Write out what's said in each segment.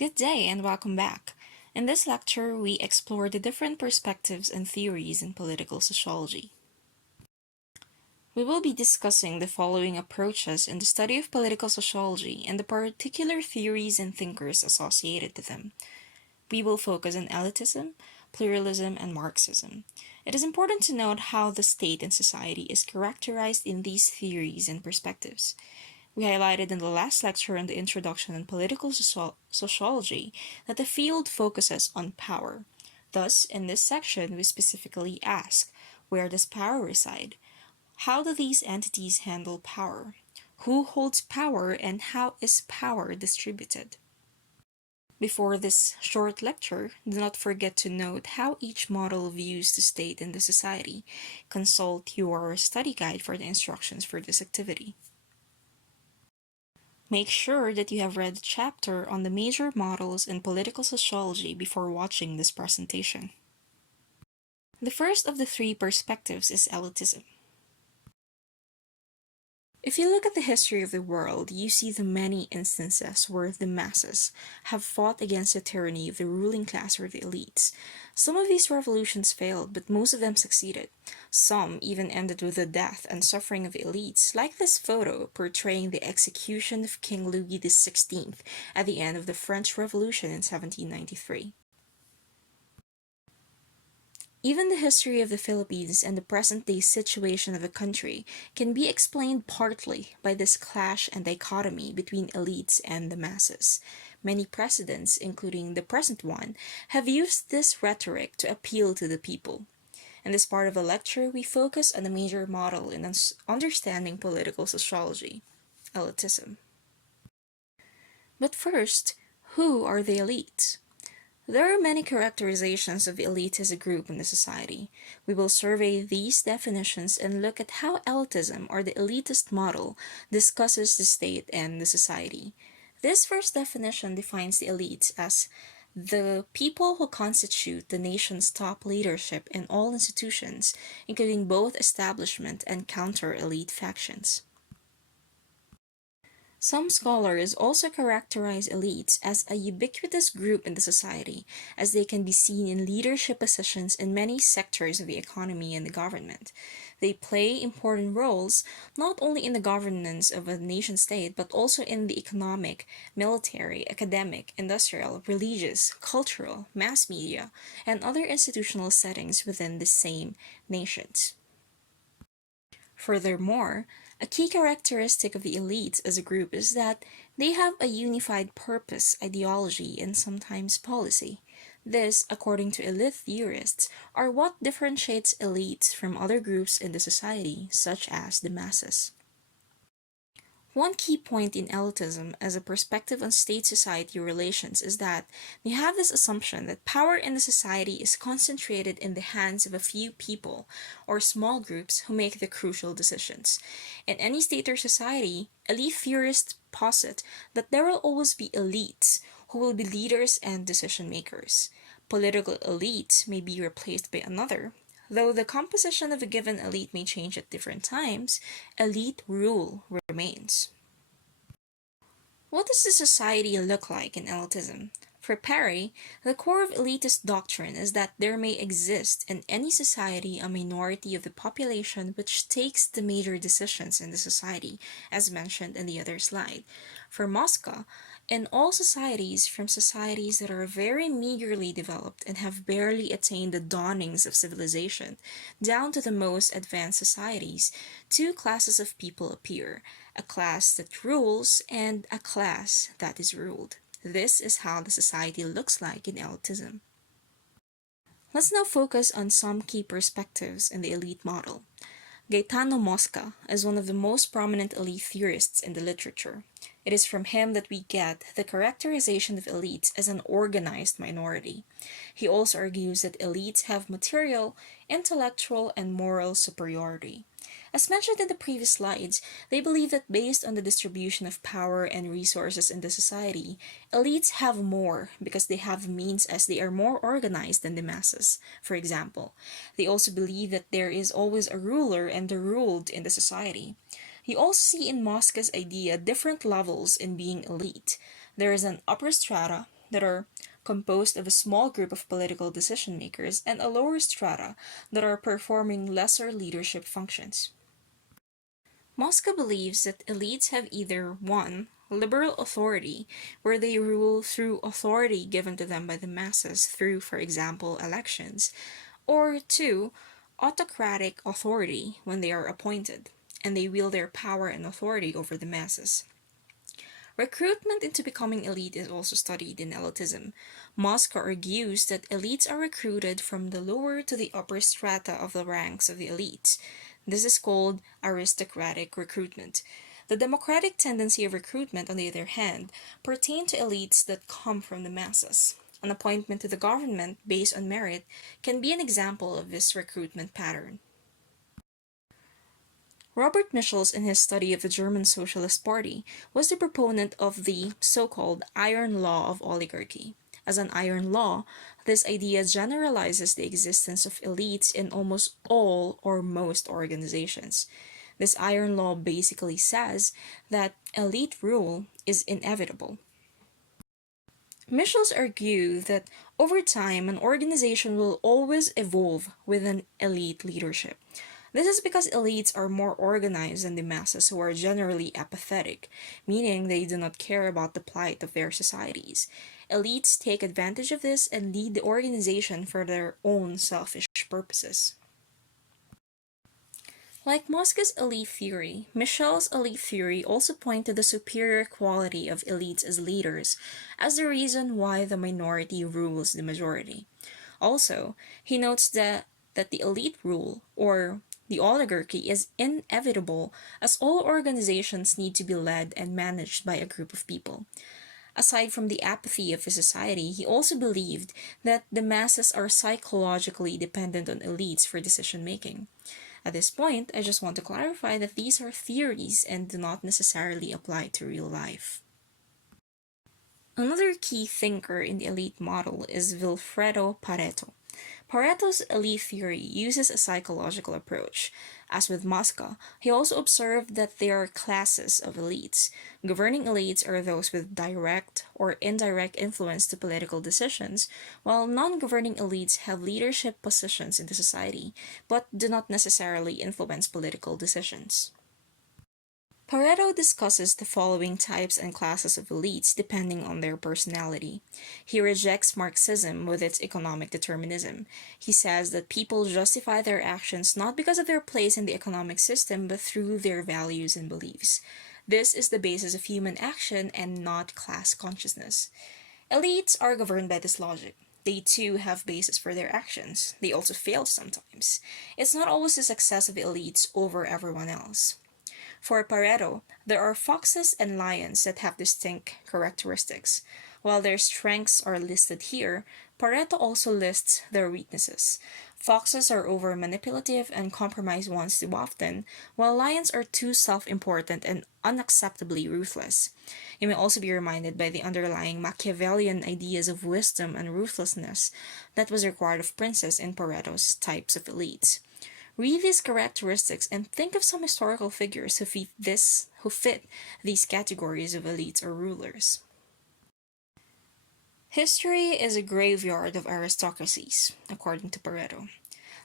Good day and welcome back. In this lecture, we explore the different perspectives and theories in political sociology. We will be discussing the following approaches in the study of political sociology and the particular theories and thinkers associated to them. We will focus on elitism, pluralism, and Marxism. It is important to note how the state and society is characterized in these theories and perspectives. We highlighted in the last lecture in the introduction on political sociology that the field focuses on power. Thus, in this section, we specifically ask, where does power reside? How do these entities handle power? Who holds power and how is power distributed? Before this short lecture, do not forget to note how each model views the state and the society. Consult your study guide for the instructions for this activity. Make sure that you have read the chapter on the major models in political sociology before watching this presentation. The first of the three perspectives is elitism. If you look at the history of the world, you see the many instances where the masses have fought against the tyranny of the ruling class or the elites. Some of these revolutions failed, but most of them succeeded. Some even ended with the death and suffering of the elites, like this photo portraying the execution of King Louis XVI at the end of the French Revolution in 1793. Even the history of the Philippines and the present-day situation of the country can be explained partly by this clash and dichotomy between elites and the masses. Many presidents, including the present one, have used this rhetoric to appeal to the people. In this part of the lecture, we focus on the major model in understanding political sociology, elitism. But first, who are the elites? There are many characterizations of the elite as a group in the society. We will survey these definitions and look at how elitism, or the elitist model, discusses the state and the society. This first definition defines the elites as the people who constitute the nation's top leadership in all institutions, including both establishment and counter-elite factions. Some scholars also characterize elites as a ubiquitous group in the society, as they can be seen in leadership positions in many sectors of the economy and the government. They play important roles not only in the governance of a nation-state, but also in the economic, military, academic, industrial, religious, cultural, mass media, and other institutional settings within the same nations. Furthermore, a key characteristic of the elites as a group is that they have a unified purpose, ideology, and sometimes policy. This, according to elite theorists, are what differentiates elites from other groups in the society, such as the masses. One key point in elitism as a perspective on state-society relations is that they have this assumption that power in the society is concentrated in the hands of a few people or small groups who make the crucial decisions. In any state or society, elite theorists posit that there will always be elites who will be leaders and decision makers. Political elite may be replaced by another. Though the composition of a given elite may change at different times, elite rule remains. What does the society look like in elitism? For Paré, the core of elitist doctrine is that there may exist in any society a minority of the population which takes the major decisions in the society, as mentioned in the other slide. For MOSCA, in all societies, from societies that are very meagerly developed and have barely attained the dawnings of civilization, down to the most advanced societies, two classes of people appear, a class that rules and a class that is ruled. This is how the society looks like in elitism. Let's now focus on some key perspectives in the elite model. Gaetano Mosca is one of the most prominent elite theorists in the literature. It is from him that we get the characterization of elites as an organized minority. He also argues that elites have material, intellectual, and moral superiority. As mentioned in the previous slides, they believe that based on the distribution of power and resources in the society, elites have more because they have means as they are more organized than the masses, for example. They also believe that there is always a ruler and the ruled in the society. You also see in Mosca's idea different levels in being elite. There is an upper strata, that are composed of a small group of political decision makers and a lower strata that are performing lesser leadership functions. MOSCA believes that elites have either 1. Liberal authority, where they rule through authority given to them by the masses through, for example, elections, or 2. Autocratic authority, when they are appointed, and they wield their power and authority over the masses. Recruitment into becoming elite is also studied in elitism. MOSCA argues that elites are recruited from the lower to the upper strata of the ranks of the elites. This is called aristocratic recruitment. The democratic tendency of recruitment, on the other hand, pertain to elites that come from the masses. An appointment to the government based on merit can be an example of this recruitment pattern. Robert Michels, in his study of the German Socialist Party, was the proponent of the so-called iron law of oligarchy. As an iron law, this idea generalizes the existence of elites in almost all or most organizations. This iron law basically says that elite rule is inevitable. Michels argued that over time, an organization will always evolve with an elite leadership. This is because elites are more organized than the masses, who are generally apathetic, meaning they do not care about the plight of their societies. Elites take advantage of this and lead the organization for their own selfish purposes. Like MOSCA's elite theory, Michel's elite theory also points to the superior quality of elites as leaders as the reason why the minority rules the majority. Also, he notes that the elite rule, or the oligarchy, is inevitable as all organizations need to be led and managed by a group of people. Aside from the apathy of a society, he also believed that the masses are psychologically dependent on elites for decision making. At this point, I just want to clarify that these are theories and do not necessarily apply to real life. Another key thinker in the elite model is Vilfredo Pareto. Pareto's elite theory uses a psychological approach. As with MOSCA, he also observed that there are classes of elites. Governing elites are those with direct or indirect influence to political decisions, while non-governing elites have leadership positions in the society, but do not necessarily influence political decisions. Pareto discusses the following types and classes of elites depending on their personality. He rejects Marxism with its economic determinism. He says that people justify their actions not because of their place in the economic system, but through their values and beliefs. This is the basis of human action and not class consciousness. Elites are governed by this logic. They too have basis for their actions. They also fail sometimes. It's not always the success of the elites over everyone else. For Pareto, there are foxes and lions that have distinct characteristics. While their strengths are listed here, Pareto also lists their weaknesses. Foxes are over manipulative and compromise once too often, while lions are too self-important and unacceptably ruthless. You may also be reminded by the underlying Machiavellian ideas of wisdom and ruthlessness that was required of princes in Pareto's types of elites. Read these characteristics and think of some historical figures who fit these categories of elites or rulers. History is a graveyard of aristocracies, according to Pareto.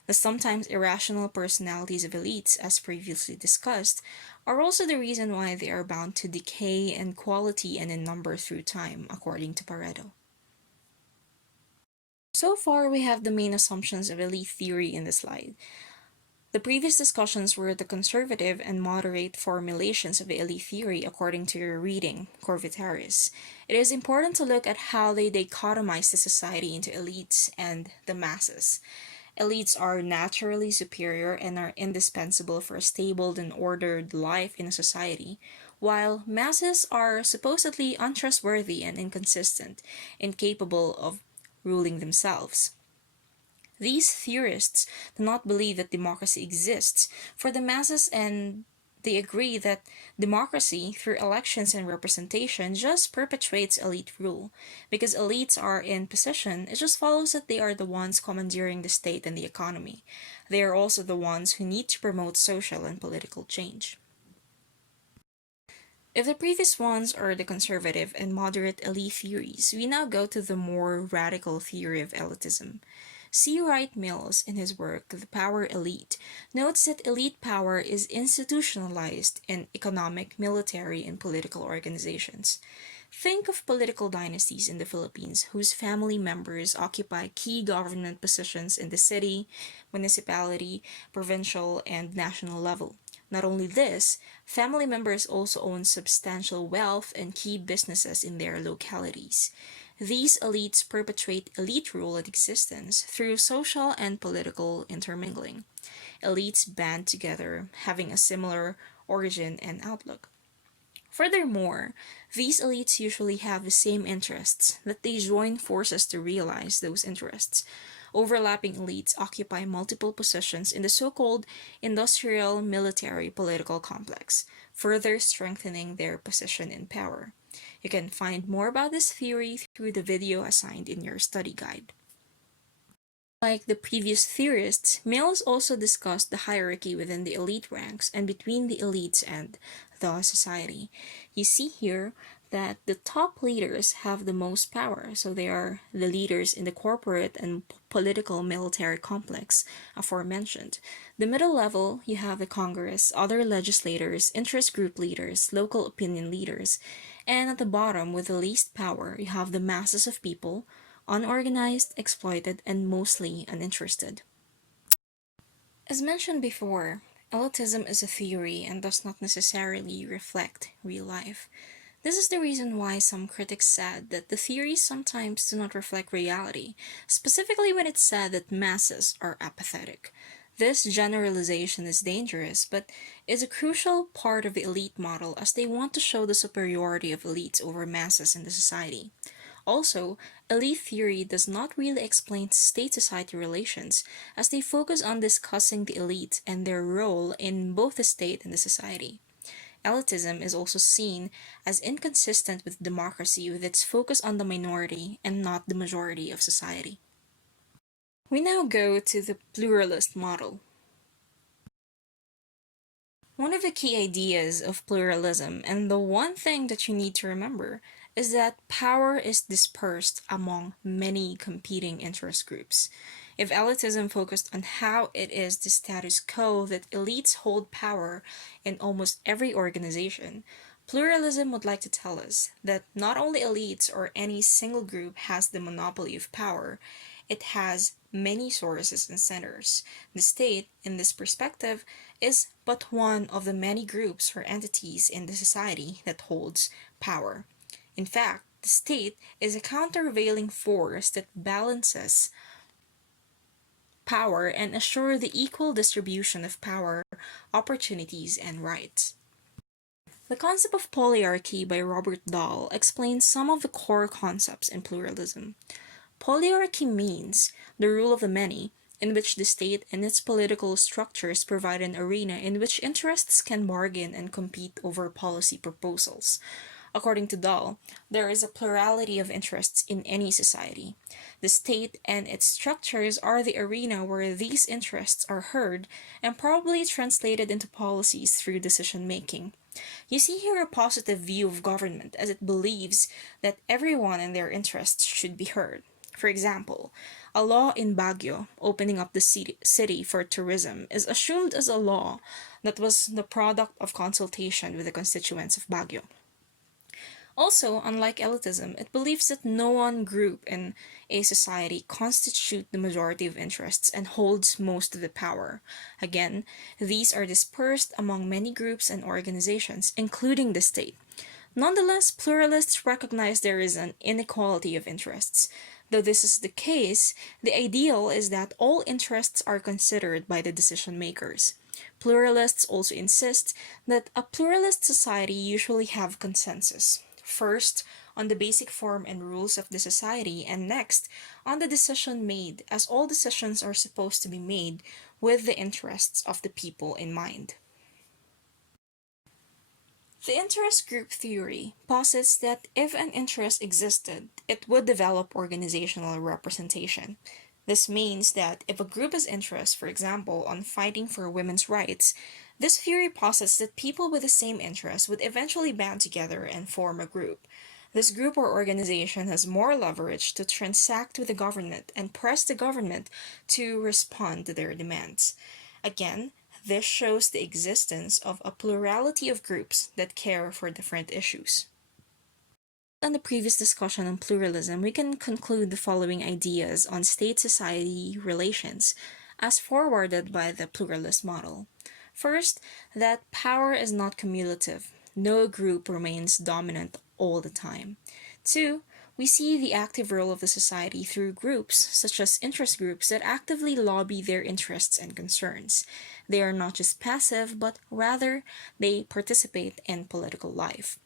The sometimes irrational personalities of elites, as previously discussed, are also the reason why they are bound to decay in quality and in number through time, according to Pareto. So far, we have the main assumptions of elite theory in the slide. The previous discussions were the conservative and moderate formulations of the elite theory according to your reading, Corvitaris. It is important to look at how they dichotomize the society into elites and the masses. Elites are naturally superior and are indispensable for a stable and ordered life in a society, while masses are supposedly untrustworthy and inconsistent, incapable of ruling themselves. These theorists do not believe that democracy exists for the masses, and they agree that democracy, through elections and representation, just perpetuates elite rule. Because elites are in position, it just follows that they are the ones commandeering the state and the economy. They are also the ones who need to promote social and political change. If the previous ones are the conservative and moderate elite theories, we now go to the more radical theory of elitism. C. Wright Mills, in his work The Power Elite, notes that elite power is institutionalized in economic, military, and political organizations. Think of political dynasties in the Philippines whose family members occupy key government positions in the city, municipality, provincial, and national level. Not only this, family members also own substantial wealth and key businesses in their localities. These elites perpetuate elite rule and existence through social and political intermingling. Elites band together, having a similar origin and outlook. Furthermore, these elites usually have the same interests, that they join forces to realize those interests. Overlapping elites occupy multiple positions in the so-called industrial military political complex, further strengthening their position in power. You can find more about this theory through the video assigned in your study guide. Like the previous theorists, Mills also discussed the hierarchy within the elite ranks and between the elites and the society. You see here that the top leaders have the most power, so they are the leaders in the corporate and political military complex aforementioned. The middle level, you have the Congress, other legislators, interest group leaders, local opinion leaders, and at the bottom, with the least power, you have the masses of people, unorganized, exploited, and mostly uninterested. As mentioned before, elitism is a theory and does not necessarily reflect real life. This is the reason why some critics said that the theories sometimes do not reflect reality, specifically when it's said that masses are apathetic. This generalization is dangerous, but is a crucial part of the elite model as they want to show the superiority of elites over masses in the society. Also, elite theory does not really explain state-society relations, as they focus on discussing the elite and their role in both the state and the society. Elitism is also seen as inconsistent with democracy with its focus on the minority and not the majority of society. We now go to the pluralist model. One of the key ideas of pluralism, and the one thing that you need to remember, is that power is dispersed among many competing interest groups. If elitism focused on how it is the status quo that elites hold power in almost every organization, pluralism would like to tell us that not only elites or any single group has the monopoly of power, it has many sources and centers. The state, in this perspective, is but one of the many groups or entities in the society that holds power. In fact, the state is a countervailing force that balances power and assures the equal distribution of power, opportunities, and rights. The concept of polyarchy by Robert Dahl explains some of the core concepts in pluralism. Polyarchy means the rule of the many, in which the state and its political structures provide an arena in which interests can bargain and compete over policy proposals. According to Dahl, there is a plurality of interests in any society. The state and its structures are the arena where these interests are heard and probably translated into policies through decision-making. You see here a positive view of government as it believes that everyone and their interests should be heard. For example, a law in Baguio opening up the city for tourism is assumed as a law that was the product of consultation with the constituents of Baguio. Also, unlike elitism, it believes that no one group in a society constitutes the majority of interests and holds most of the power. Again, these are dispersed among many groups and organizations, including the state. Nonetheless, pluralists recognize there is an inequality of interests. Though this is the case, the ideal is that all interests are considered by the decision makers. Pluralists also insist that a pluralist society usually have consensus. First, on the basic form and rules of the society, and next, on the decision made, as all decisions are supposed to be made with the interests of the people in mind. The interest group theory posits that if an interest existed, it would develop organizational representation. This means that if a group has interest, for example, on fighting for women's rights, This theory posits that people with the same interests would eventually band together and form a group. This group or organization has more leverage to transact with the government and press the government to respond to their demands. Again, this shows the existence of a plurality of groups that care for different issues. On the previous discussion on pluralism, we can conclude the following ideas on state-society relations as forwarded by the pluralist model. First, that power is not cumulative. No group remains dominant all the time. Two, we see the active role of the society through groups, such as interest groups, that actively lobby their interests and concerns. They are not just passive, but rather they participate in political life.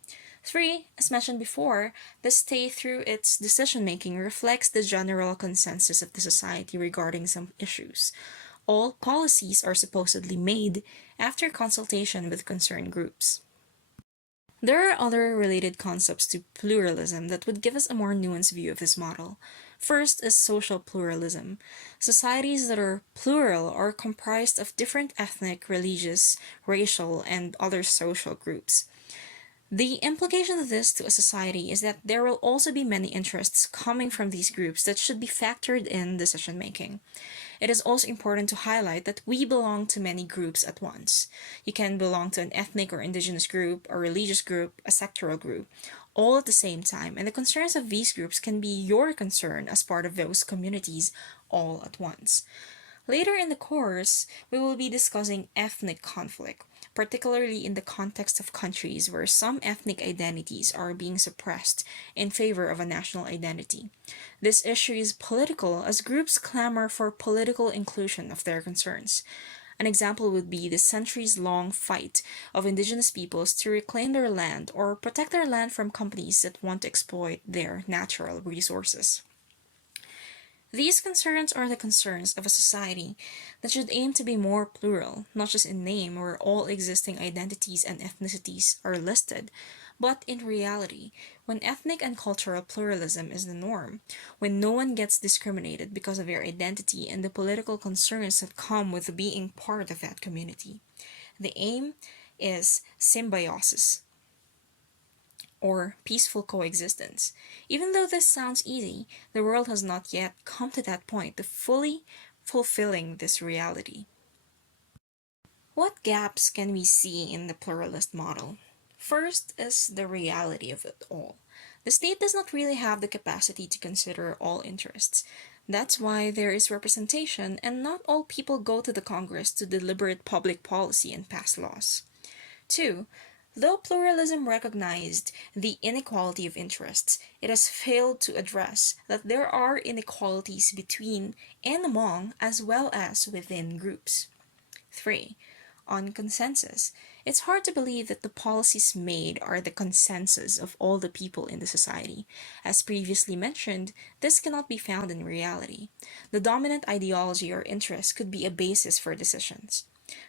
Three, as mentioned before, the state through its decision-making reflects the general consensus of the society regarding some issues. All policies are supposedly made after consultation with concerned groups. There are other related concepts to pluralism that would give us a more nuanced view of this model. First is social pluralism. Societies that are plural are comprised of different ethnic, religious, racial, and other social groups. The implication of this to a society is that there will also be many interests coming from these groups that should be factored in decision making. It is also important to highlight that we belong to many groups at once. You can belong to an ethnic or indigenous group, a religious group, a sectoral group, all at the same time, and the concerns of these groups can be your concern as part of those communities all at once. Later in the course, we will be discussing ethnic conflict, particularly in the context of countries where some ethnic identities are being suppressed in favor of a national identity. This issue is political as groups clamor for political inclusion of their concerns. An example would be the centuries-long fight of indigenous peoples to reclaim their land or protect their land from companies that want to exploit their natural resources. These concerns are the concerns of a society that should aim to be more plural, not just in name where all existing identities and ethnicities are listed, but in reality, when ethnic and cultural pluralism is the norm, when no one gets discriminated because of their identity and the political concerns that come with being part of that community. The aim is symbiosis, or peaceful coexistence. Even though this sounds easy, the world has not yet come to that point of fully fulfilling this reality. What gaps can we see in the pluralist model? First is the reality of it all. The state does not really have the capacity to consider all interests. That's why there is representation, and not all people go to the Congress to deliberate public policy and pass laws. Two, though pluralism recognized the inequality of interests, it has failed to address that there are inequalities between and among as well as within groups. 3. On consensus. It's hard to believe that the policies made are the consensus of all the people in the society. As previously mentioned, this cannot be found in reality. The dominant ideology or interest could be a basis for decisions.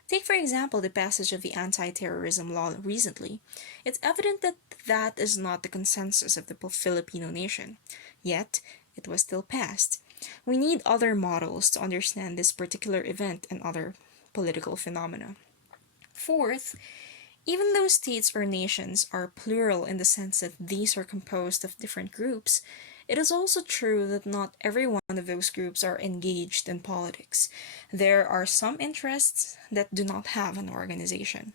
Take, for example, the passage of the anti-terrorism law recently. It's evident that that is not the consensus of the Filipino nation. Yet, it was still passed. We need other models to understand this particular event and other political phenomena. Fourth, even though states or nations are plural in the sense that these are composed of different groups, it is also true that not every one of those groups are engaged in politics. There are some interests that do not have an organization.